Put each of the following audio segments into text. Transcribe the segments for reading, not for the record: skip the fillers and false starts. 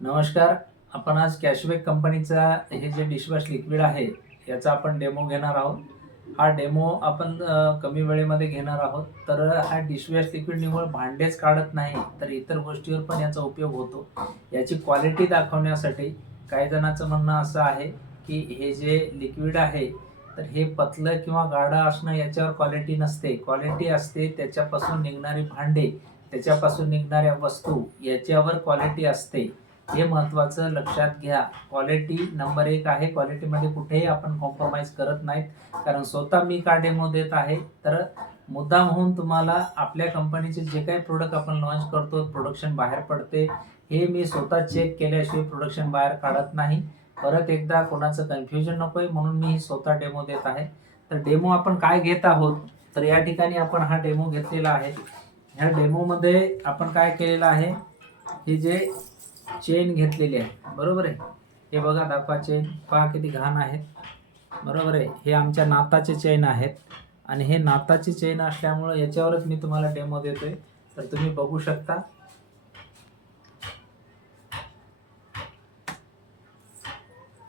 नमस्कार. आपण आज कॅशबॅक कंपनीचा हे जे डिशवॉश लिक्विड आहे याचा आपण डेमो घेणार आहोत. हा डेमो आपण कमी वेळेमध्ये घेणार आहोत. तर हा डिशवॉश लिक्विड निव्वळ भांडेच काढत नाही तर इतर गोष्टीवर पण याचा उपयोग होतो. याची क्वालिटी दाखवण्यासाठी काही जणांचं म्हणणं असं आहे की हे जे लिक्विड आहे तर हे पतलं किंवा गाढं असणं याच्यावर क्वालिटी नसते. क्वालिटी असते त्याच्यापासून निघणारी भांडे, त्याच्यापासून निघणाऱ्या वस्तू याच्यावर क्वालिटी असते. हे महत्त्वाचं लक्षात घ्या. क्वालिटी नंबर 1 आहे. क्वालिटीमध्ये कुठेही आपण कॉम्प्रोमाइज करत नाहीत. कारण स्वतः मी का डेमो देत आहे तर मुद्दाम होऊन तुम्हाला आपल्या कंपनीचे जे काही प्रोडक्ट आपण लॉन्च करतो, प्रोडक्शन बाहेर पडते, हे मी स्वतः चेक केल्याशिवाय प्रोडक्शन बाहेर काढत नाही. परत एकदा कोणाचं कन्फ्युजन नकोय म्हणून मी स्वतः डेमो देत आहे. तर डेमो आपण काय घेत आहोत तर या ठिकाणी आपण हा डेमो घेतलेला आहे. ह्या डेमोमध्ये आपण काय केलेलं आहे, हे जे चेन घेतलेली आहे, बरोबर आहे. हे बघा, दाखवा चेन, पहा किती घाण आहेत, बरोबर आहे. हे आमच्या नाताचे चेन आहेत आणि हे नाताची चेन असल्यामुळे याच्यावरच मी तुम्हाला डेमो देतोय. तर तुम्ही बघू शकता.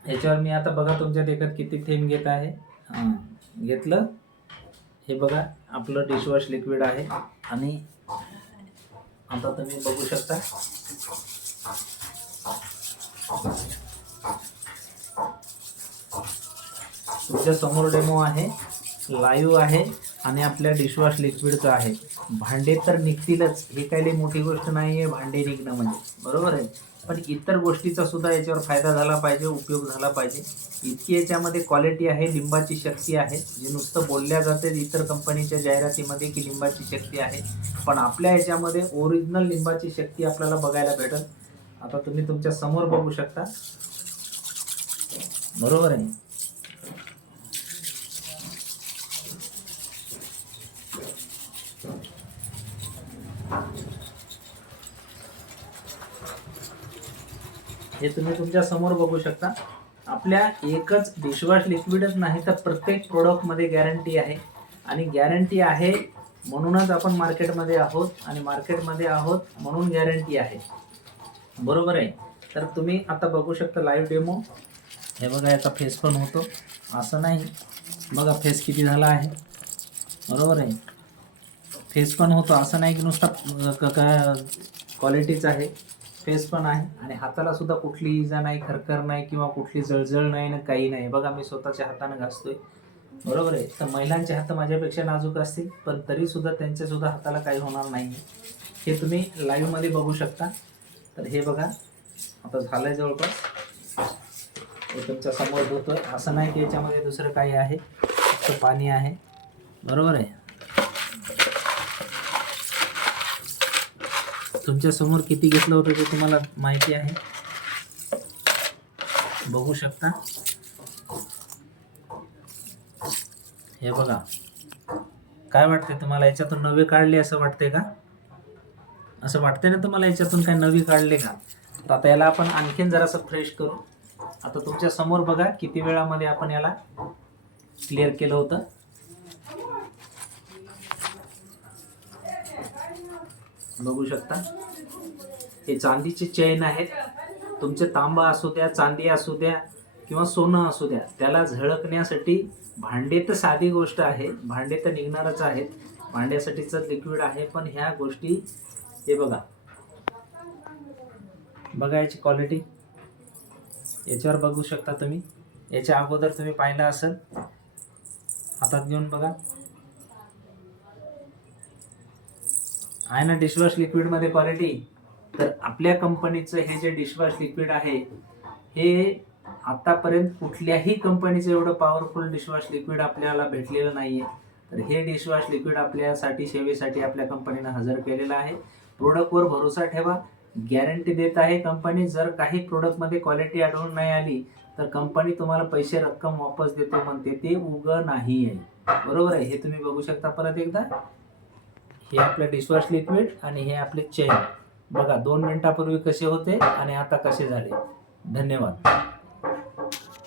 याच्यावर मी आता बघा तुमच्या देखत किती थेंब घेत आहे. घेतलं. हे बघा आपलं डिशवॉश लिक्विड आहे आणि आता तुम्ही बघू शकता. तुमच्या समोर डेमो आहे, लाईव्ह आहे आणि आपल्या डिशवॉश लिक्विडचं आहे. भांडे तर निघतीलच, हे काही मोठी गोष्ट नाही आहे भांडे निघणं म्हणजे, बरोबर आहे. पण इतर गोष्टीचा सुद्धा याच्यावर फायदा झाला पाहिजे, उपयोग झाला पाहिजे. इतकी याच्यामध्ये क्वालिटी आहे, लिंबाची शक्ती आहे. जे नुसतं बोलल्या जाते इतर कंपनीच्या जाहिरातीमध्ये की लिंबाची शक्ती आहे, पण आपल्या याच्यामध्ये ओरिजिनल लिंबाची शक्ती आपल्याला बघायला भेटेल. आता तुम्ही तुमच्या समोर बघू शकता, बरोबर आहे. हे तुम्ही तुमच्या समोर बघू शकता. आपल्या एकच डिशवॉश लिक्विडच नाही तर प्रत्येक प्रोडक्टमध्ये गॅरंटी आहे आणि गॅरंटी आहे म्हणूनच आपण मार्केटमध्ये आहोत आणि मार्केटमध्ये आहोत म्हणून गॅरंटी आहे, बरोबर आहे. तर तुम्ही आता बघू शकता लाईव्ह डेमो. हे बघा, याचा फेस पण होतो, असं नाही. बघा फेस किती झाला आहे, बरोबर आहे. फेस पण होतो, असं नाही की नुसता क्वालिटीच आहे, फेस पण आहे. आणि हाताला सुद्धा कुठली इजा नाही, खरखर नाही किंवा कुठली जळजळ नाही ना काही नाही. बघा मी स्वतःच्या हाताने घासतोय, बरोबर आहे. तर महिलांचे हात माझ्यापेक्षा नाजूक असतील पण तरी सुद्धा त्यांच्या सुद्धा हाताला काही होणार नाही. हे तुम्ही लाईव्ह मध्ये बघू शकता. तर हे बघा आता झालंय जवळपास. हे तुमच्या समोर धुतोय, असं नाही की याच्यामध्ये दुसरं काही आहे, फक्त पाणी आहे, बरोबर आहे. तुमच्या समोर किती घेतलं होतं ते तुम्हाला माहिती आहे, बघू शकता. हे बघा, काय वाटते तुम्हाला, याच्यातून नवे काढले असं वाटते का? असं वाटते ना तुम्हाला याच्यातून काय नवी काढले का? तर आता याला आपण आणखीन जरासं फ्रेश करू. आता तुमच्या समोर बघा किती वेळामध्ये आपण याला क्लिअर केलं होतं, बघू शकता. हे चांदीचे चेन आहेत. तुमचे तांबा असू द्या, चांदी असू द्या किंवा सोनं असू द्या, त्याला झळकण्यासाठी भांडे तर साधी गोष्ट आहे, भांडे तर निघणारच आहेत, भांड्यासाठीचं लिक्विड आहे. पण ह्या गोष्टी, हे बघा, बघा याची क्वालिटी याच्यावर बघू शकता तुम्ही. याच्या अगोदर तुम्ही पाहिलं असेल, हातात घेऊन बघा, आहे ना डिशवॉश लिक्विडमध्ये क्वालिटी. तर आपल्या कंपनीचं हे जे डिशवॉश लिक्विड आहे हे आतापर्यंत कुठल्याही कंपनीचं एवढं पॉवरफुल डिशवॉश लिक्विड आपल्याला भेटलेलं नाही आहे. तर हे डिशवॉश लिक्विड आपल्यासाठी, सेवेसाठी आपल्या कंपनीनं हजर केलेलं आहे. प्रोडक्टवर भरोसा ठेवा, गॅरंटी देत आहे कंपनी. जर काही प्रोडक्टमध्ये क्वालिटी आढळून नाही आली तर कंपनी तुम्हाला पैसे रक्कम वापस देतो म्हणते, ते उगं नाही आहे, बरोबर आहे. हे तुम्ही बघू शकता परत एकदा. हे आपलं डिशवॉश लिक्विड आणि हे आपले चेन. बघा 2 मिनिटापूर्वी कसे होते आणि आता कसे झाले. धन्यवाद.